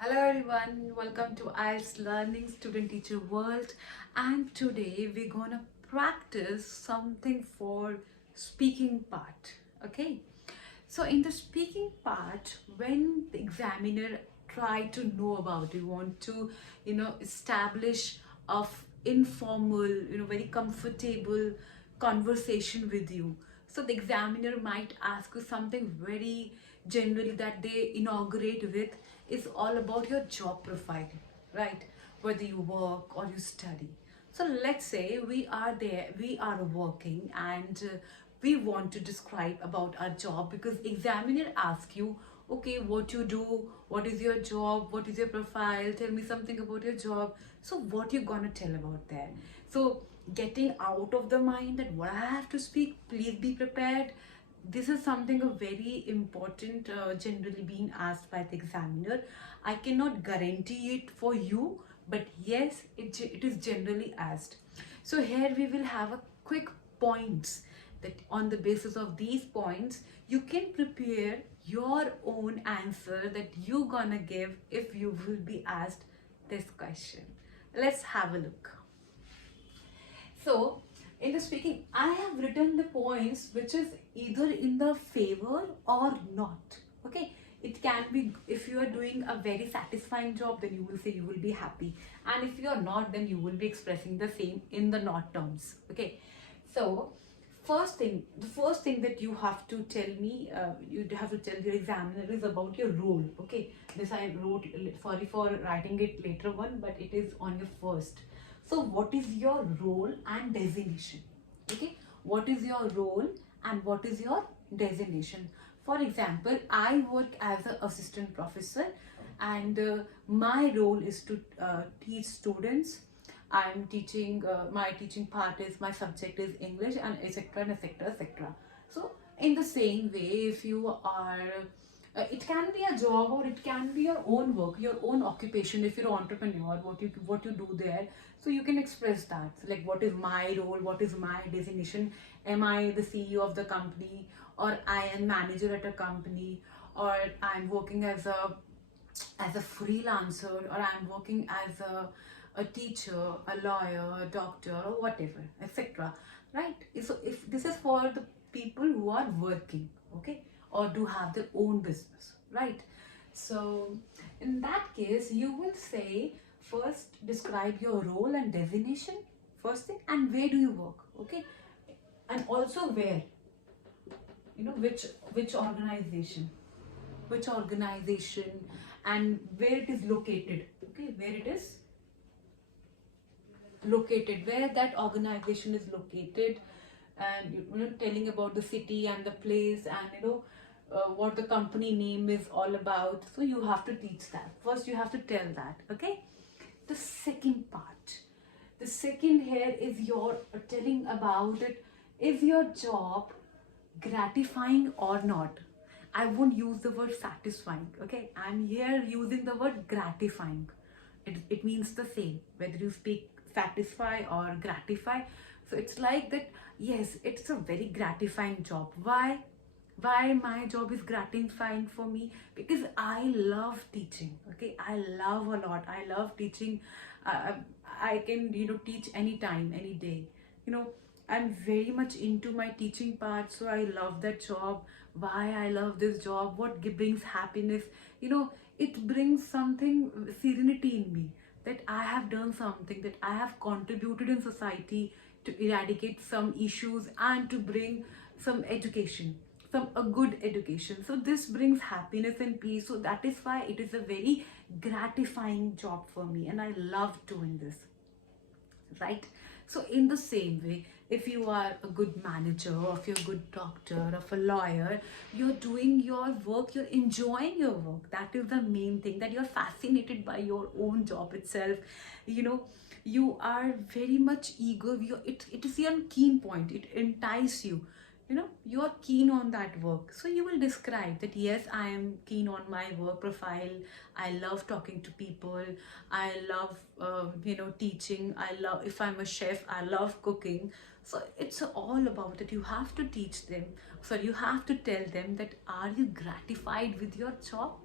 Hello everyone, welcome to IELTS Learning Student Teacher World, and today we're gonna practice something for speaking part. Okay, so in the speaking part, when the examiner try to know about you, want to establish of informal, very comfortable conversation with you. So the examiner might ask you something very generally that they inaugurate with is all about your job profile, right? Whether you work or you study. So let's say we are there, we are working, and we want to describe about our job because examiner asks you, okay, what you do, what is your job, what is your profile, tell me something about your job. So what you gonna tell about there? So getting out of the mind that what I have to speak, please be prepared. This is something a very important, generally being asked by the examiner. I cannot guarantee it for you, but yes, it is generally asked. So here we will have a quick points that on the basis of these points you can prepare your own answer that you gonna give if you will be asked this question. Let's have a look. So, in the speaking, I have written the points which is either in the favor or not. Okay, it can be if you are doing a very satisfying job, then you will say you will be happy, and if you are not, then you will be expressing the same in the not terms. Okay, so the first thing that you have to tell me, you have to tell your examiner is about your role. Okay, this I wrote, sorry for writing it later one, but it is on your first. So what is your role and designation? Okay, what is your role and what is your designation? For example, I work as an assistant professor, and my role is to teach students. I'm teaching, my teaching part is, my subject is English, and etc and etc etc. So in the same way, if you are it can be a job or it can be your own work, your own occupation. If you're an entrepreneur, what you do there, so you can express that. So like, what is my role, what is my designation? Am I the CEO of the company, or I am manager at a company, or I'm working as a freelancer, or I'm working as a teacher, a lawyer, a doctor, or whatever, etc. Right? So if this is for the people who are working, okay, or do have their own business, right? So in that case, you will say, first describe your role and designation, first thing, and where do you work, okay, and also where, which organization, and where it is located. Okay, where it is located, where that organization is located, and telling about the city and the place, and what the company name is all about. So you have to teach that first, you have to tell that. Okay, the second part, the second here is your telling about it. Is your job gratifying or not? I won't use the word satisfying. Okay, I'm here using the word gratifying. It means the same whether you speak satisfy or gratify. So it's like that, yes, it's a very gratifying job. Why my job is gratifying for me? Because I love teaching. Okay, I love a lot, I love teaching. uh, I can teach anytime, any day. you know I'm very much into my teaching part, so I love that job. Why I love this job? What brings happiness? It brings something, serenity in me, that I have done something, that I have contributed in society to eradicate some issues and to bring some education, some a good education. So this brings happiness and peace. So that is why it is a very gratifying job for me, and I love doing this, right? So in the same way, if you are a good manager, or if you're a good doctor, or a lawyer, you're doing your work, you're enjoying your work. That is the main thing, that you're fascinated by your own job itself. you know you are very much eager. It is your keen point, it entices you. You're keen on that work, so you will describe that, yes, I am keen on my work profile. I love talking to people. I love teaching. I love, if I'm a chef, I love cooking. So it's all about that. You have to teach them, so you have to tell them that, are you gratified with your job?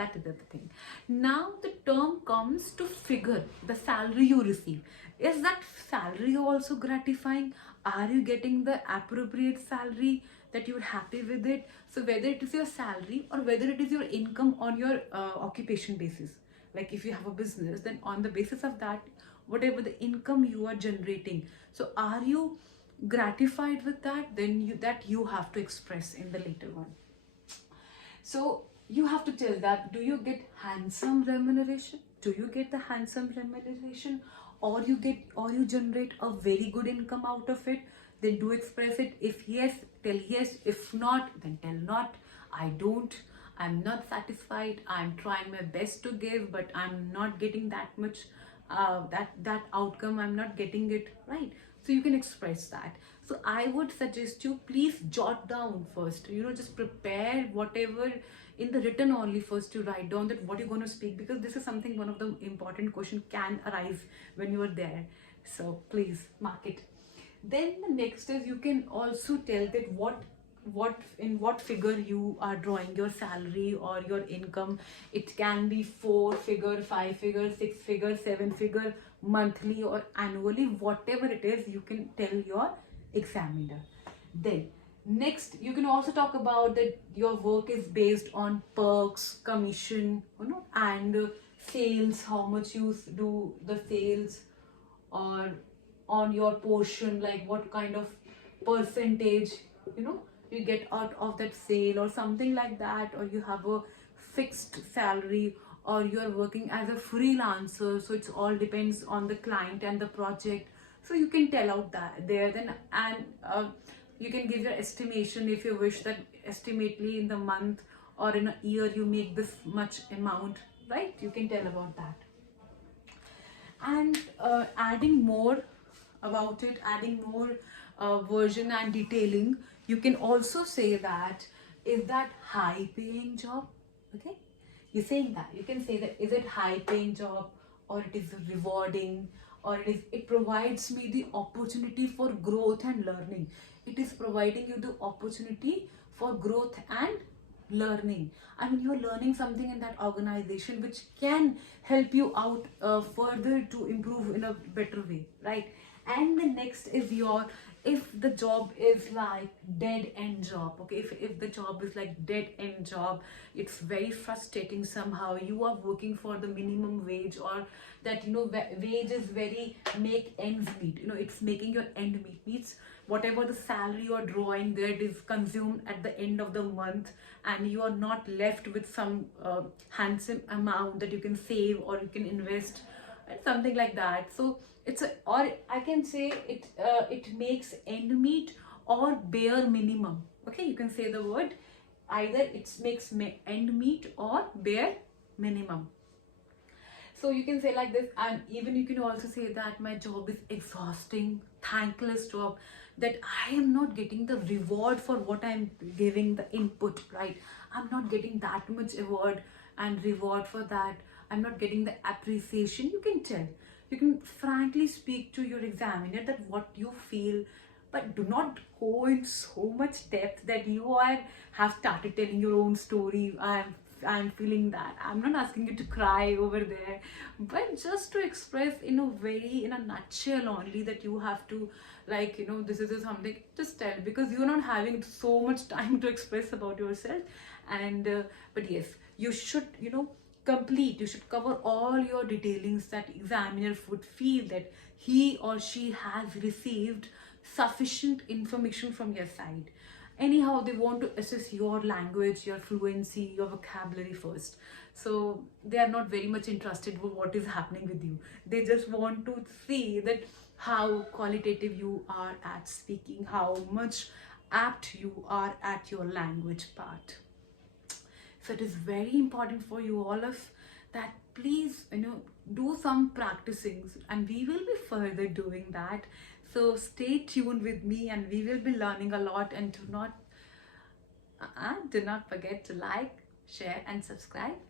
That is the thing. Now the term comes to figure, the salary you receive. Is that salary also gratifying? Are you getting the appropriate salary that you're happy with it? So whether it is your salary or whether it is your income on your occupation basis. Like if you have a business, then on the basis of that, whatever the income you are generating, so are you gratified with that? Then you have to express in the later one. So you have to tell that, do you get handsome remuneration? Do you get the handsome remuneration, or you generate a very good income out of it? Then do express it. If yes, tell yes. If not, then tell not. I don't. I'm not satisfied. I'm trying my best to give, but I'm not getting that much. That outcome, I'm not getting it, right? So you can express that. So I would suggest you, please jot down first, just prepare whatever in the written only first, to write down that what you're going to speak, because this is something, one of the important question can arise when you are there. So please mark it. Then the next is, you can also tell that what figure you are drawing your salary or your income. It can be 4-figure, 5-figure, 6-figure, 7-figure, monthly or annually, whatever it is, you can tell your examiner. Then next, you can also talk about that your work is based on perks, commission, and sales, how much you do the sales, or on your portion, like what kind of percentage you get out of that sale or something like that, or you have a fixed salary, or you are working as a freelancer, so it's all depends on the client and the project. So you can tell out that there. Then and you can give your estimation if you wish, that estimately in the month or in a year you make this much amount, right? You can tell about that. And adding more about it, adding more version and detailing, you can also say that, is that high paying job? Okay, you're saying that, you can say that, is it high paying job, or it is rewarding, or it provides me the opportunity for growth and learning. It is providing you the opportunity for growth and learning. I mean, you're learning something in that organization which can help you out further to improve in a better way, right? And the next is your, if the job is like dead end job, okay, if the job is like dead end job, it's very frustrating somehow. You are working for the minimum wage, or that wage is very make ends meet, it's making your end meet, means whatever the salary you are drawing there, it is consumed at the end of the month, and you are not left with some handsome amount that you can save or you can invest, and something like that. So it's a, or I can say it makes end meet or bare minimum. Okay, you can say the word, either it makes end meet or bare minimum. So you can say like this. And even you can also say that my job is exhausting, thankless job, that I am not getting the reward for what I'm giving the input, right? I'm not getting that much award and reward for that. I'm not getting the appreciation. You can tell, you can frankly speak to your examiner that what you feel, but do not go in so much depth that you have started telling your own story. I'm feeling that. I'm not asking you to cry over there, but just to express in a nutshell only, that you have to, like, this is something, just tell, because you're not having so much time to express about yourself. And but yes, you should, complete, you should cover all your detailings, that examiner would feel that he or she has received sufficient information from your side. Anyhow, they want to assess your language, your fluency, your vocabulary first. So they are not very much interested with what is happening with you. They just want to see that how qualitative you are at speaking, how much apt you are at your language part. So it is very important for you all of that. Please, do some practicing, and we will be further doing that. So stay tuned with me, and we will be learning a lot. And do not forget to like, share, and subscribe.